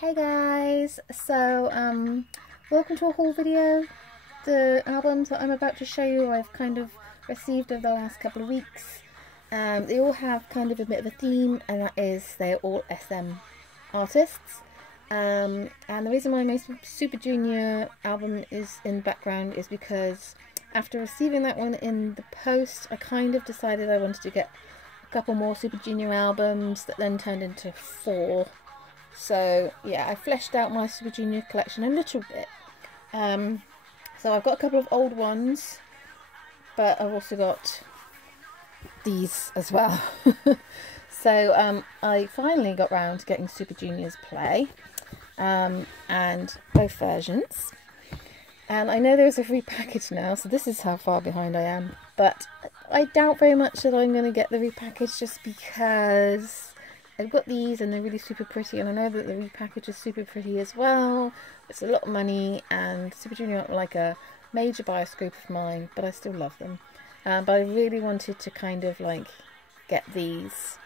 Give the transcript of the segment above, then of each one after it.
Hey guys, welcome to a haul video. The albums that I'm about to show you I've kind of received over the last couple of weeks. They all have kind of a bit of a theme, and that is they're all SM artists. And the reason why my Super Junior album is in the background is because after receiving that one in the post, I kind of decided I wanted to get a couple more Super Junior albums that then turned into 4. So yeah, I fleshed out my Super Junior collection a little bit. So I've got a couple of old ones, but I've also got these as well. So I finally got round to getting Super Junior's Play, and both versions. And I know there's a repackage now, so this is how far behind I am. But I doubt very much that I'm going to get the repackage, just because I've got these and they're really super pretty, and I know that the repackage is super pretty as well. It's a lot of money, and Super Junior aren't like a major bias group of mine, but I still love them. But I really wanted to kind of like get these.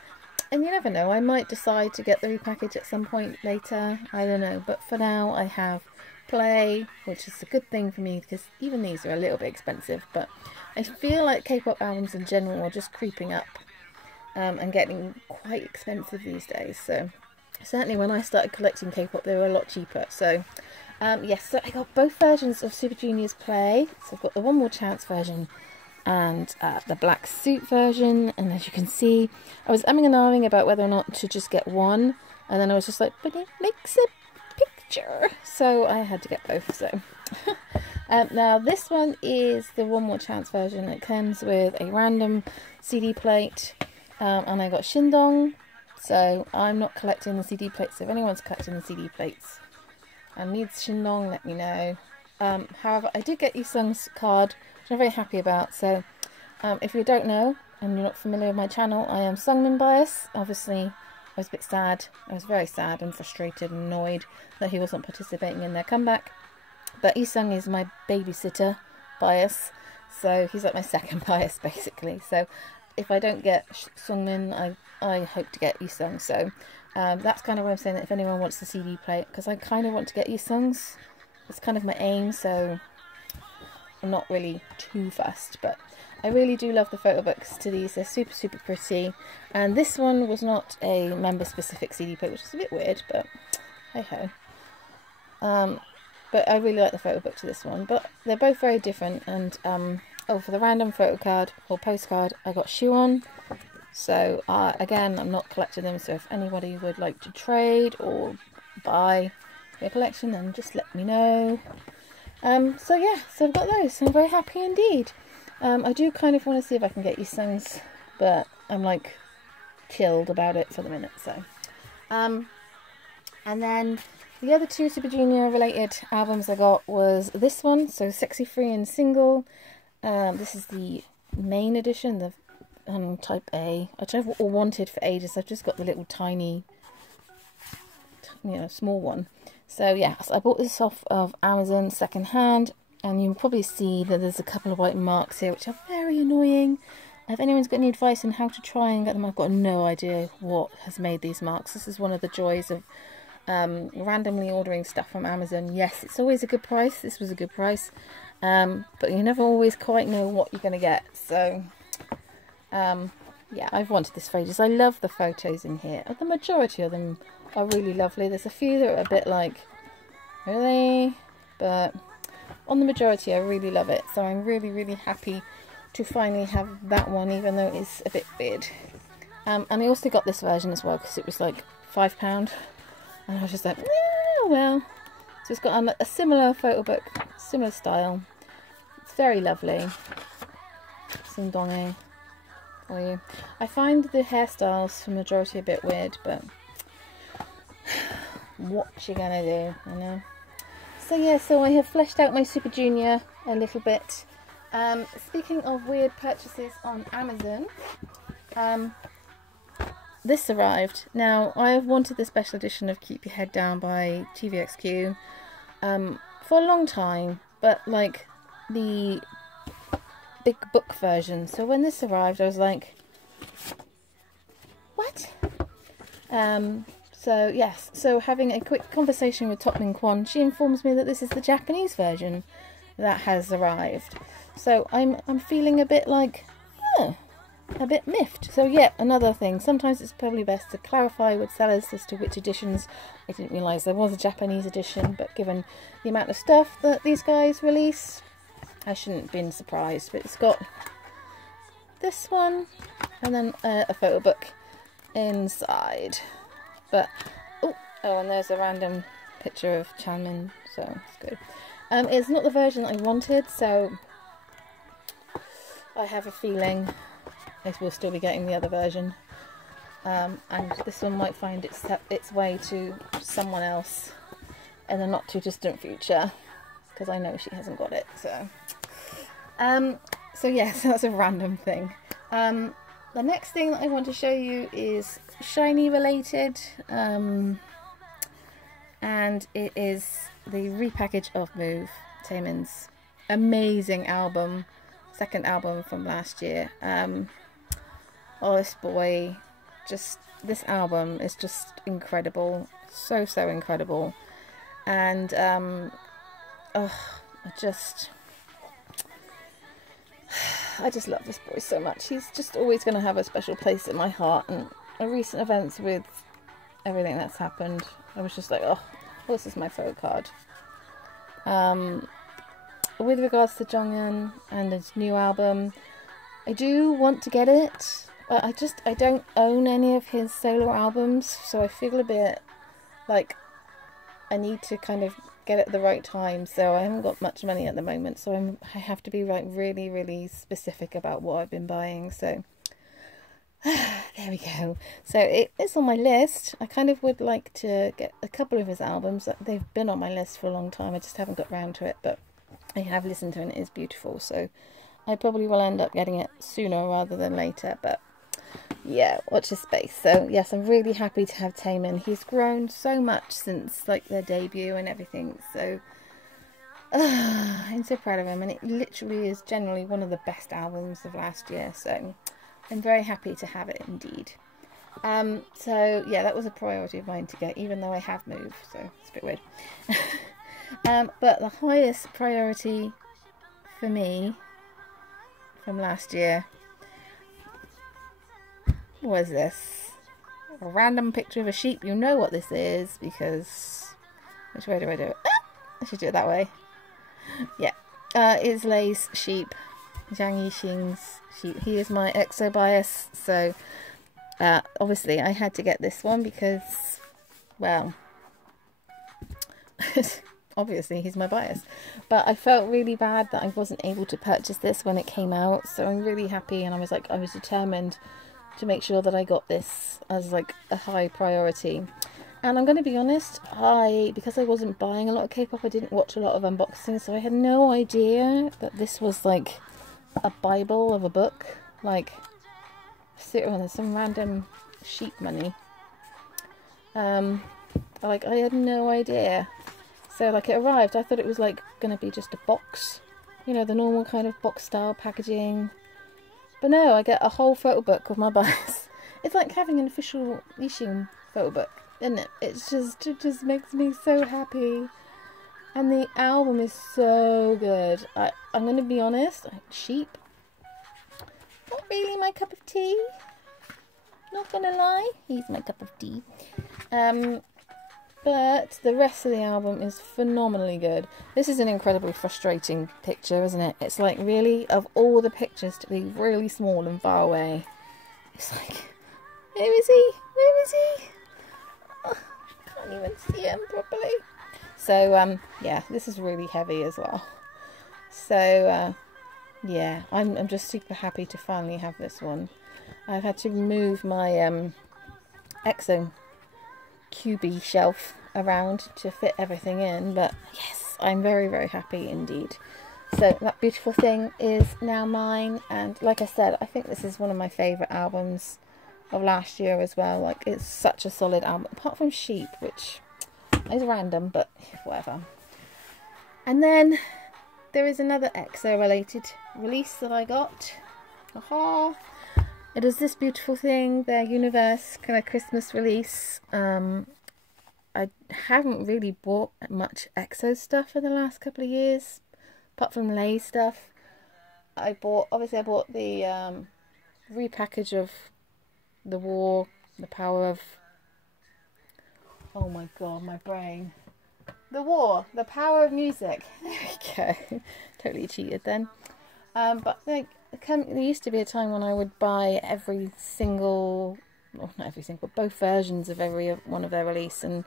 And you never know, I might decide to get the repackage at some point later, I don't know. But for now I have Play, which is a good thing for me because even these are a little bit expensive. But I feel like K-pop albums in general are just creeping up. And getting quite expensive these days. So certainly when I started collecting K-pop they were a lot cheaper. So yes, so I got both versions of Super Junior's Play. So I've got the One More Chance version and the black suit version. And as you can see, I was umming and ahhing about whether or not to just get one, and then I was just like, but it makes a picture, so I had to get both. So now this one is the One More Chance version. It comes with a random CD plate. And I got Shindong, so I'm not collecting the CD plates. If anyone's collecting the CD plates and needs Shindong, let me know. However, I did get Yusung's card, which I'm very happy about. So if you don't know and you're not familiar with my channel, I am Sungmin bias. Obviously, I was a bit sad. I was very sad and frustrated and annoyed that he wasn't participating in their comeback. But Yusung is my babysitter bias, so he's like my second bias basically. So if I don't get Sungmin, I hope to get Yusung. So that's kind of what I'm saying, that if anyone wants the CD plate, because I kind of want to get Yusung's. It's kind of my aim, so I'm not really too fussed. But I really do love the photo books to these. They're super, super pretty. And this one was not a member-specific CD plate, which is a bit weird, but hey-ho. But I really like the photo book to this one. But they're both very different, and oh, for the random photo card or postcard, I got Shuon. So again, I'm not collecting them, so if anybody would like to trade or buy their collection, then just let me know. So yeah, so I've got those, so I'm very happy indeed. I do kind of want to see if I can get Yusung's, but I'm like chilled about it for the minute. So and then the other two Super Junior related albums I got was this one, so Sexy Free and Single. This is the main edition, the type A, which I've wanted for ages. I've just got the little tiny, small one. So yeah, so I bought this off of Amazon second hand, and you'll probably see that there's a couple of white marks here, which are very annoying. If anyone's got any advice on how to try and get them, I've got no idea what has made these marks. This is one of the joys of randomly ordering stuff from Amazon. Yes, it's always a good price. This was a good price. But you never always quite know what you're going to get. So, yeah, I've wanted this for ages. I love the photos in here. The majority of them are really lovely. There's a few that are a bit like, really? But on the majority, I really love it. So I'm really, really happy to finally have that one, even though it's a bit weird. And I also got this version as well, because it was like £5. And I was just like, oh, well. So it's got a similar photo book, similar style. It's very lovely. Sindonge for you. I find the hairstyles for the majority a bit weird, but what you gonna do, you know? So yeah, so I have fleshed out my Super Junior a little bit. Speaking of weird purchases on Amazon, this arrived. Now, I have wanted the special edition of Keep Your Head Down by TVXQ for a long time, but like the big book version. So when this arrived, I was like, what? So yes, so having a quick conversation with Taemin, she informs me that this is the Japanese version that has arrived. So I'm feeling a bit like, oh, a bit miffed. So yeah, another thing. Sometimes it's probably best to clarify with sellers as to which editions. I didn't realise there was a Japanese edition, but given the amount of stuff that these guys release, I shouldn't have been surprised. But it's got this one and then a photo book inside. But oh, and there's a random picture of Taemin, so it's good. It's not the version I wanted, so I have a feeling I will still be getting the other version, and this one might find its way to someone else in the not too distant future, because I know she hasn't got it. So yes, that's a random thing. The next thing that I want to show you is shiny related, and it is the repackage of Move, Taemin's amazing album, second album from last year. Oh, this boy, this album is just incredible, so incredible, and oh, I just love this boy so much. He's just always going to have a special place in my heart, and recent events with everything that's happened, I was just like, oh, this is my photo card. With regards to Jonghyun and his new album, I do want to get it, but I don't own any of his solo albums, so I feel a bit like I need to kind of get it at the right time. So I haven't got much money at the moment, so I have to be like really specific about what I've been buying. So there we go. So it is on my list. I kind of would like to get a couple of his albums. They've been on my list for a long time. I just haven't got round to it, but I have listened to it and it is beautiful. So I probably will end up getting it sooner rather than later, but yeah, watch his space. So yes, I'm really happy to have Taemin. He's grown so much since like their debut and everything. So I'm so proud of him, and it literally is generally one of the best albums of last year. So I'm very happy to have it indeed. So yeah, that was a priority of mine to get, even though I have moved, so it's a bit weird. But the highest priority for me from last year was this. A random picture of a sheep. You know what this is, because... Which way do I do it? Ah! I should do it that way. Yeah. It's Lay's sheep. Zhang Yixing's sheep. He is my EXO bias, so obviously I had to get this one because, well, obviously he's my bias. But I felt really bad that I wasn't able to purchase this when it came out, so I'm really happy, and I was determined to make sure that I got this as like a high priority. And I'm going to be honest, because I wasn't buying a lot of K-pop, I didn't watch a lot of unboxings, so I had no idea that this was like a Bible of a book. Like, there's some random sheep money. Like, I had no idea. So like, it arrived, I thought it was like going to be just a box, you know, the normal kind of box style packaging. But no, I get a whole photo book of my bias. It's like having an official Yixing photo book, isn't it? It just makes me so happy. And the album is so good. I'm going to be honest, sheep, not really my cup of tea. Not going to lie, he's my cup of tea. But the rest of the album is phenomenally good. This is an incredibly frustrating picture, isn't it? It's like, really, of all the pictures to be really small and far away. It's like, where is he? Where is he? Oh, can't even see him properly. So, yeah, this is really heavy as well. So, yeah, I'm just super happy to finally have this one. I've had to move my EXO QB shelf around to fit everything in, but yes, I'm very happy indeed. So that beautiful thing is now mine, and like I said, I think this is one of my favourite albums of last year as well. Like, it's such a solid album, apart from Sheep, which is random, but whatever. And then there is another EXO related release that I got. Aha! It is this beautiful thing, their Universe kind of Christmas release. I haven't really bought much EXO stuff in the last couple of years, apart from Lay stuff. Obviously I bought the repackage of The War, The Power of, oh my god, my brain. The War, The Power of Music. There we go. Totally cheated then. But like, there used to be a time when I would buy every single, well, not every single, both versions of every one of their release, and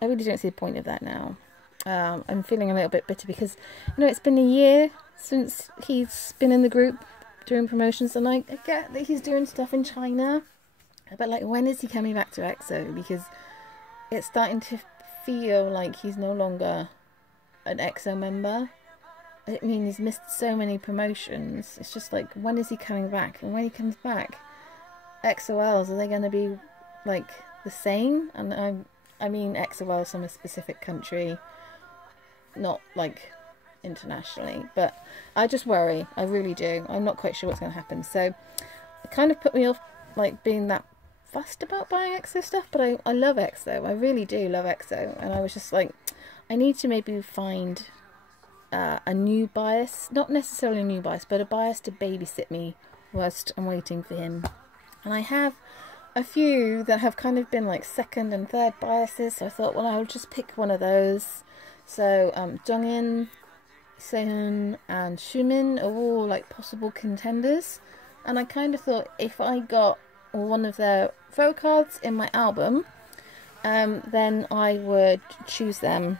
I really don't see the point of that now. I'm feeling a little bit bitter because, you know, it's been a year since he's been in the group doing promotions, and I get that he's doing stuff in China, but like, when is he coming back to EXO? Because it's starting to feel like he's no longer an EXO member. I mean, he's missed so many promotions. It's just like, when is he coming back? And when he comes back, XOLs, are they going to be like the same? And I mean XOLs from a specific country, not like internationally. But I just worry, I really do. I'm not quite sure what's going to happen. So it kind of put me off like being that fussed about buying EXO stuff, but I love EXO. I really do love EXO, and I was just like, I need to maybe find a new bias, not necessarily a new bias, but a bias to babysit me whilst I'm waiting for him. And I have a few that have kind of been like second and third biases, so I thought, well, I'll just pick one of those. So Jongin, Sehun and Xiumin are all like possible contenders, and I kind of thought if I got one of their Photocards in my album, then I would choose them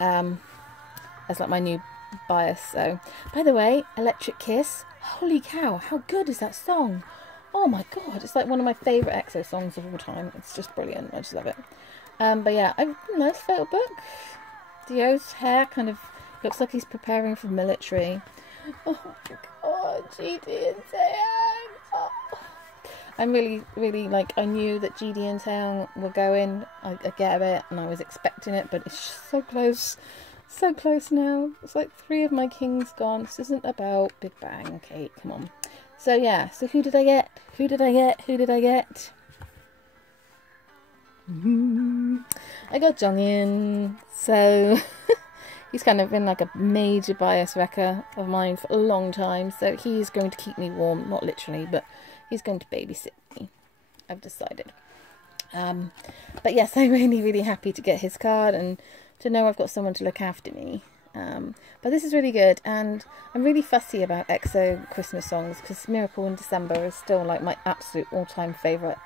as like my new bias. So, by the way, Electric Kiss, holy cow, how good is that song? Oh my god, it's like one of my favourite EXO songs of all time. It's just brilliant, I just love it. But yeah, nice photo book. Dio's hair kind of looks like he's preparing for military. Oh my god, GD and Taemin. Oh. I'm really like, I knew that GD and Taemin were going. I get it, and I was expecting it, but it's just so close. So close now. It's like 3 of my kings gone. This isn't about Big Bang, Kate, come on. So yeah, so who did I get? Who did I get? Who did I get? I got Jongin. So he's kind of been like a major bias wrecker of mine for a long time. So he's going to keep me warm, not literally, but he's going to babysit me, I've decided. But yes, I'm really happy to get his card and to know I've got someone to look after me. But this is really good, and I'm really fussy about EXO Christmas songs because Miracle in December is still like my absolute all-time favourite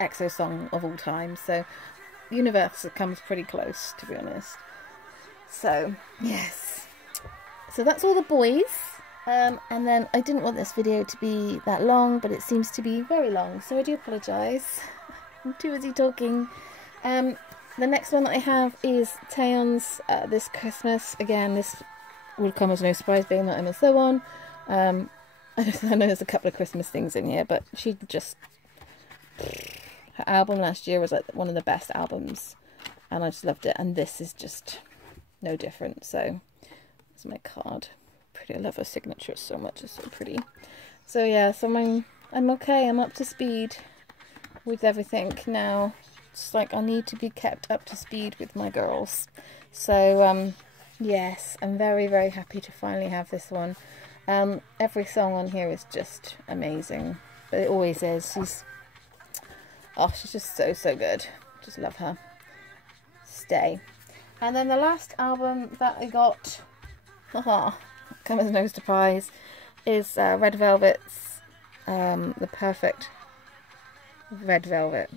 EXO song of all time. So Universe comes pretty close, to be honest. So yes, so that's all the boys. And then I didn't want this video to be that long, but it seems to be very long, so I do apologise. I'm too busy talking. The next one that I have is Taeyeon's This Christmas. Again, this will come as no surprise being that I'm and so on. I know there's a couple of Christmas things in here, but she just... Her album last year was like one of the best albums, and I just loved it, and this is just no different. So, it's my card. Pretty, I love her signature so much, it's so pretty. So yeah, so I'm okay, I'm up to speed with everything now. It's like I need to be kept up to speed with my girls. So yes, I'm very happy to finally have this one. Every song on here is just amazing, but it always is. She's just so good. Just love her. Stay. And then the last album that I got, come as no surprise, is Red Velvet's The Perfect Velvet.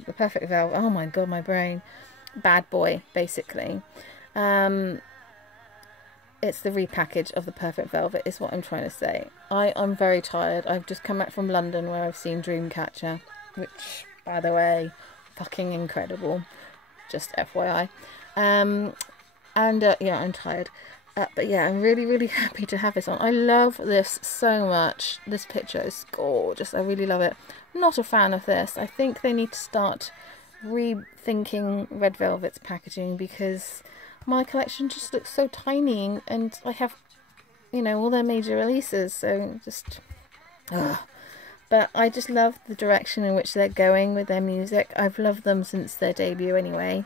Oh my god, my brain. Bad Boy, basically. It's the repackage of The Perfect Velvet, is what I'm trying to say. I'm very tired. I've just come back from London where I've seen Dreamcatcher, which, by the way, fucking incredible. Just FYI. Yeah, I'm tired. But yeah, I'm really happy to have this on. I love this so much. This picture is gorgeous. I really love it. Not a fan of this. I think they need to start rethinking Red Velvet's packaging, because my collection just looks so tiny, and I have, you know, all their major releases, so just but I just love the direction in which they're going with their music. I've loved them since their debut anyway,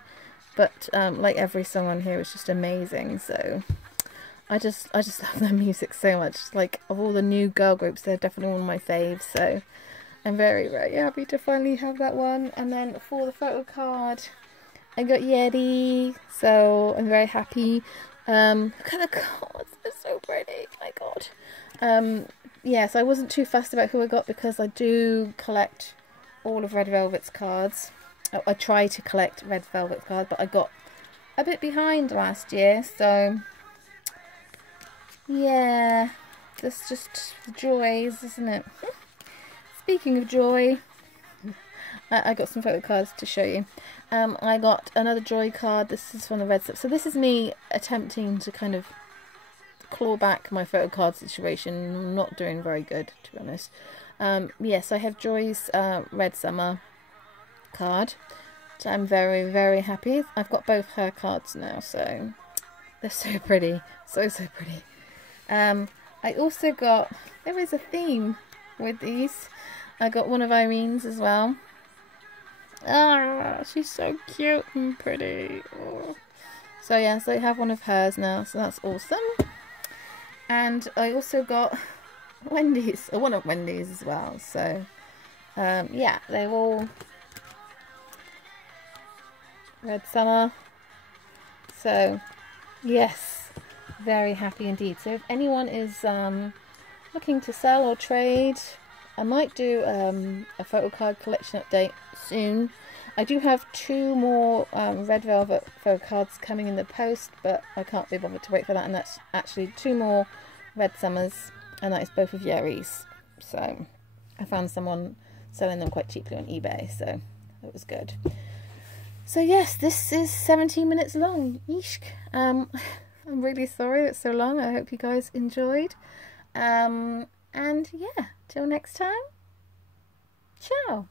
but like every song on here is just amazing. So I just love their music so much. Like, of all the new girl groups, they're definitely one of my faves. So I'm very, very happy to finally have that one. And then for the photo card, I got Yeti, so I'm very happy. Look at the cards, they're so pretty, my god. Yeah, so I wasn't too fussed about who I got because I do collect all of Red Velvet's cards. I try to collect Red Velvet cards, but I got a bit behind last year, so yeah, that's just the joys, isn't it? Speaking of joy, I got some photo cards to show you. I got another joy card. This is from the red stuff. So this is me attempting to kind of claw back my photo card situation. I'm not doing very good, to be honest. Yes, I have Joy's Red Summer card, which I'm very, very happy. I've got both her cards now, so they're so pretty. So, so pretty. I also got, there is a theme with these. I got one of Irene's as well. Ah, she's so cute and pretty. Oh. So yeah, so I have one of hers now, so that's awesome. And I also got Wendy's, or one of Wendy's as well. So yeah, they're all Red Summer. So yes, very happy indeed. So if anyone is looking to sell or trade, I might do a photo card collection update soon. I do have 2 more Red Velvet photo cards coming in the post, but I can't be bothered to wait for that. And that's actually 2 more Red Summers, and that is both of Yeri's. So I found someone selling them quite cheaply on eBay, so it was good. So yes, this is 17 minutes long. Yeesh. I'm really sorry it's so long. I hope you guys enjoyed. And yeah, till next time, ciao.